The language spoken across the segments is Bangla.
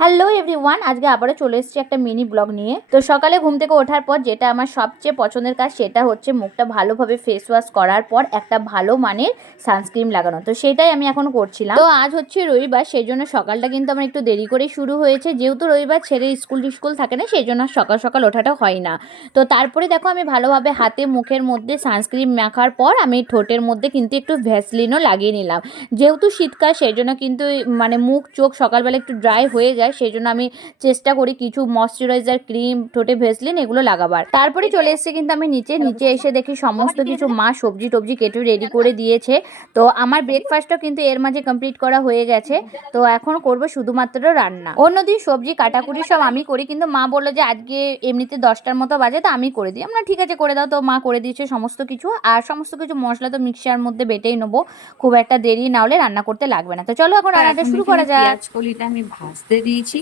হ্যালো এভরিওয়ান, আজকে আবারও চলে এসেছি একটা মিনি ব্লগ নিয়ে। তো সকালে ঘুম থেকে ওঠার পর যেটা আমার সবচেয়ে পছন্দের কাজ সেটা হচ্ছে মুখটা ভালোভাবে ফেস ওয়াশ করার পর একটা ভালো মানের সানস্ক্রিন লাগানো। তো সেটাই আমি এখন করছিলাম। তো আজ হচ্ছে রবিবার, সেই জন্য সকালটা কিন্তু আমার একটু দেরি করেই শুরু হয়েছে, যেহেতু রবিবার ছেড়ে স্কুল থাকে না, সেই জন্য সকাল সকাল ওঠাটা হয় না। তো তারপরে দেখো আমি ভালোভাবে হাতে মুখের মধ্যে সানস্ক্রিন মাখার পর আমি ঠোঁটের মধ্যে কিন্তু একটু ভ্যাসলিনও লাগিয়ে নিলাম। যেহেতু শীতকাল সেই জন্য কিন্তু মানে মুখ চোখ সকালবেলা একটু ড্রাই হয়ে যায়, সেই জন্য আমি চেষ্টা করি কিছু ময়শ্চারাইজার ক্রিম, ঠোঁটে ভেসলিন এগুলো লাগাবার। তারপরে চলে এসেছি কিন্তু আমি নিচে এসে দেখি সমস্ত কিছু মা সবজি টবজি কেটে রেডি করে দিয়েছে। তো আমার ব্রেকফাস্টও কিন্তু এর মাঝে কমপ্লিট করা হয়ে গেছে। তো এখন করব শুধুমাত্র রান্না। অন্যদিন সবজি কাটাকুটি সব আমি করি, কিন্তু মা বললো যে আজকে এমনিতে 10টার মতো বাজে, তো আমি করে দিই। আমরা ঠিক আছে করে দাও। তো মা করে দিয়েছে সমস্ত কিছু, আর সমস্ত কিছু মশলা তো মিক্সচার মধ্যে বেটেই নেবো, খুব একটা দেরি না হলে রান্না করতে লাগবে না। তো চলো এখন রান্নাটা শুরু করা যাক। পেঁয়াজ কলিটা আমি ভাজতে দিয়েছি।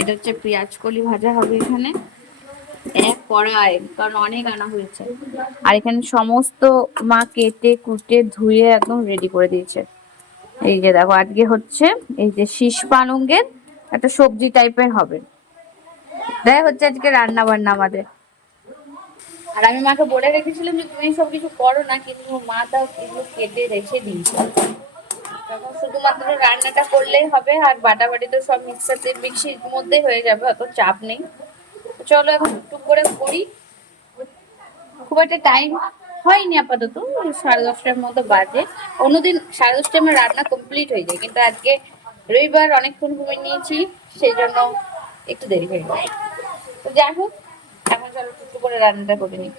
এটা হচ্ছে পেঁয়াজ কলি ভাজা হবে এখানে এক কড়াই, কারণ অনেক আনা হয়েছে। আর এখানে সমস্ত মা কেটে কুটে ধুয়ে একদম রেডি করে দিয়েছে। এই যে দেখো, আজকে হচ্ছে এই যে শীষ পালঙ্গের একটা সবজি টাইপের হবে। দেখ হচ্ছে আজকে রান্না বান্না আমাদের। আর আমি মাকে বলে রেখেছিলাম যে তুমি সব কিছু করো না, কিন্তু মা তাও এগুলো কেটে রেখে দিয়েছে। তখন শুধুমাত্র রান্নাটা করলেই হবে, আর বাটাবাটি তো সব মিক্সির মধ্যেই হয়ে যাবে, অত চাপ নেই। চলো এখন টুক করে করি। খুব একটা টাইম হয়নি আপাতত, 10:30টার মতো বাজে। অন্যদিন 10:30টায় আমার রান্না কমপ্লিট হয়ে যায়, কিন্তু আজকে রবিবার অনেকক্ষণ ঘুমিয়ে নিয়েছি, সেই জন্য একটু দেরি হয়ে গেছে। তো যাই হোক, এখন চলো টুকটুক করে রান্নাটা করে নিই।